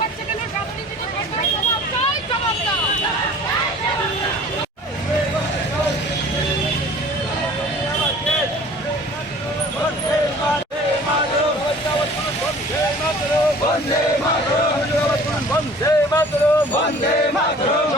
হচ্ছে কেন? রাজনীতিতে সরকার জবাব চাই, জবাব দাও। বন্দে মাতরম, বন্দে মাতরম, বন্দে মাতরম।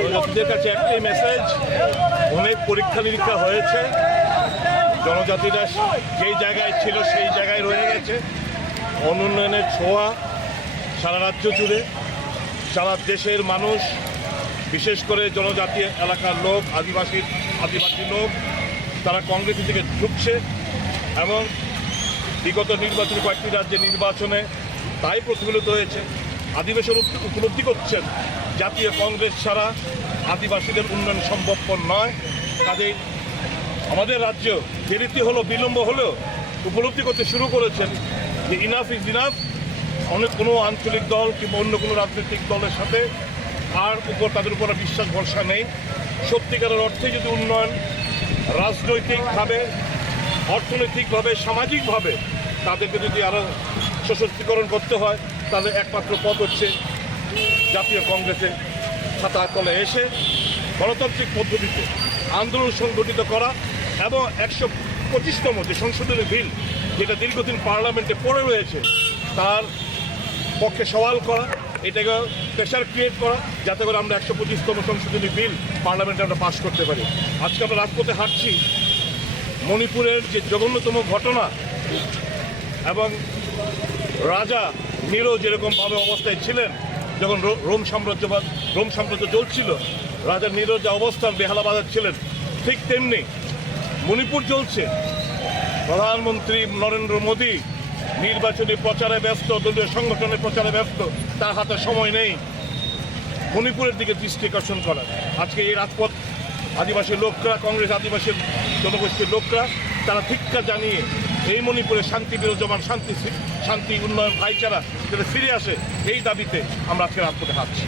জনজাতিদের কাছে একটাই মেসেজ, অনেক পরীক্ষা নিরীক্ষা হয়েছে, জনজাতিরা যেই জায়গায় ছিল সেই জায়গায় রয়ে গেছে। অনুন্নয়নের ছোঁয়া সারা রাজ্য জুড়ে, সারা দেশের মানুষ, বিশেষ করে জনজাতি এলাকার লোক, আদিবাসী লোক, তারা কংগ্রেস থেকে ঢুকছে এবং বিগত নির্বাচনে কয়েকটি রাজ্যের নির্বাচনে তাই প্রতিফলিত হয়েছে। আদিবাসীরা উপলব্ধি করছেন জাতীয় কংগ্রেস ছাড়া আদিবাসীদের উন্নয়ন সম্ভবপর নয়। কাজেই আমাদের রাজ্য দেরিতে হলো, বিলম্ব হলেও উপলব্ধি করতে শুরু করেছেন যে ইনাফ ইজ ইনাফ। অনেক কোনো আঞ্চলিক দল কিংবা অন্য কোনো রাজনৈতিক দলের সাথে তাদের উপর বিশ্বাস ভরসা নেই। সত্যিকারের অর্থে যদি উন্নয়ন রাজনৈতিকভাবে, অর্থনৈতিকভাবে, সামাজিকভাবে তাদেরকে যদি আরও সশক্তিকরণ করতে হয়, তাহলে একমাত্র পথ হচ্ছে জাতীয় কংগ্রেসের ছাতার তলে এসে গণতান্ত্রিক পদ্ধতিতে আন্দোলন সংগঠিত করা এবং 125তম যে সংশোধনী বিল, যেটা দীর্ঘদিন পার্লামেন্টে পড়ে রয়েছে, তার পক্ষে সওয়াল করা, এটাকে প্রেশার ক্রিয়েট করা যাতে করে আমরা 125তম সংশোধনী বিল পার্লামেন্টে আমরা পাস করতে পারি। আজকে আমরা রাজপথে হাঁটছি, মণিপুরের যে জঘন্যতম ঘটনা এবং রাজা নিরো যেরকমভাবে অবস্থায় ছিলেন যখন রোম সাম্রাজ্য চলছিল, রাজা নিরো যে অবস্থান বেহালাবাজার ছিলেন, ঠিক তেমনি মণিপুর চলছে। প্রধানমন্ত্রী নরেন্দ্র মোদী নির্বাচনী প্রচারে ব্যস্ত, দলীয় সংগঠনের প্রচারে ব্যস্ত, তার হাতে সময় নেই মণিপুরের দিকে দৃষ্টি আকর্ষণ করা। আজকে এই রাজপথ আদিবাসী লোকরা, কংগ্রেস আদিবাসী জনগোষ্ঠীর লোকরা, তারা ধিক্কার জানিয়ে এই মণিপুরে শান্তি বিরাজমান, শান্তি উন্নয়ন, ভাইচারা যাতে ফিরে আসে, এই দাবিতে আমরা আজকে রাজপথে হাঁটছি।